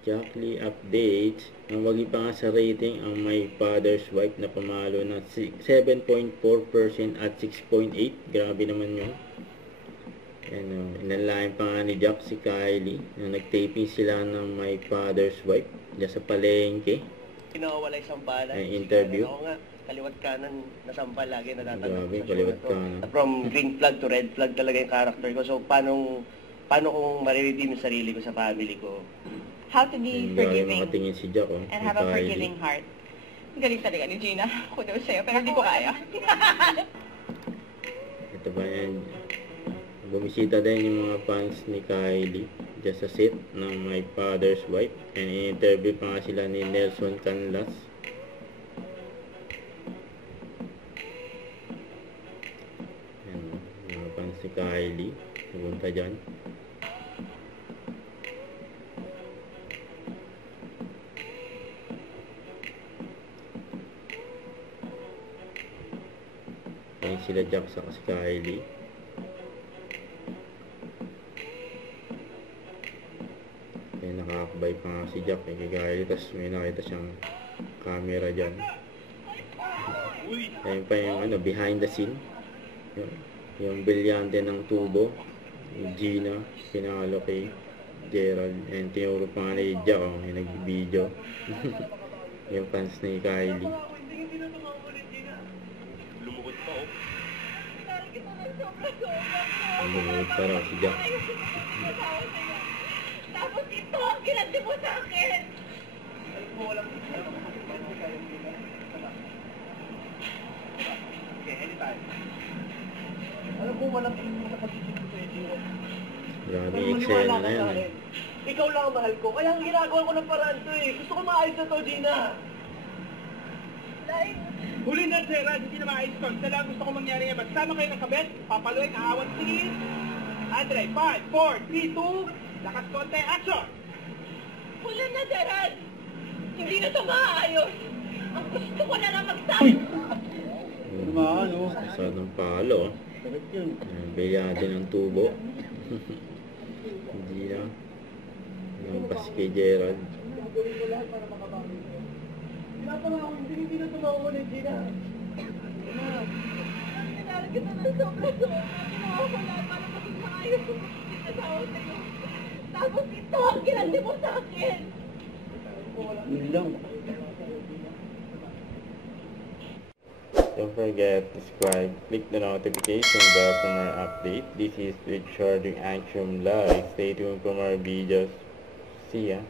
Jackie update. Ang wagi pa nga sa rating ang My Father's Wife na pamalo na 7.4% at 6.8. Grabe naman yun. Inalain pa nga ni Jack si Kylie na nagtaping sila ng My Father's Wife dyan sa palengke. Pinawawala isang pala. Interview. Ako nga, kaliwat kanan nasampal lagi natatanong. Grabe, kaliwat kanan. From green flag to red flag talaga yung character ko. So, paano kung mariredeem yung sarili ko sa family ko? How to be forgiving makatingin si Jack, and have a forgiving heart. Ang galing talaga ni Gina. Ako daw sa'yo, pero hindi ko kaya. Ito ba yan? Bumisita din yung mga fans ni Kylie dyan sa set ng My Father's Wife. And in-interview pa nga sila ni Nelson Canlas. Ayan, mga fans ni Kylie. Pumunta dyan. Ayan sila Jack sa si Kylie. Ayan, nakakabay pa nga si Jack kay Kylie. Tapos may nakita siyang camera dyan. Ayan pa yung behind the scene. Yung bilyante ng tubo. Yung Gina, pinalo kay Gerald. And tinuro pa nga ni Jack, yung nag-video. Yung fans ni Kylie. Lumukot pa, oh. Lumukot pa raw si Jack. Tapos ito ang ginanti mo sa akin! Okay, anytime. Alam mo, walang pag-isip ko sa'yo, Gina. Grabe, eksena na yan. Ikaw lang ang mahal ko. Kaya ang ginagawa ko ng paraan to eh. Gusto ko maayos na to, Gina. Huli na, Gerald. Hindi na maayos to. Isa lang gusto ko mangyari ngayon. Magsama kayo ng kabit. Papaluin, aawan, tingin. Andre, 5, 4, 3, 2. Lakas konti, action! Wala na, Gerald! Hindi na ito maayos! Ang gusto ko na lang magsama! Sa ng palo. Bayade ng tubo. Hindi na. Nampas kay Gerald. Hindi na tumawala, Gina. Kailangan kita ng sobra-sobra. Ginawa ko lahat para maging maayos yung asawa sa'yo. Tapos ito ang ginanti mo sa akin! Yun lang. Don't forget to subscribe, click the notification bell for more updates. This is Richard Action Live. Stay tuned for more videos. See ya.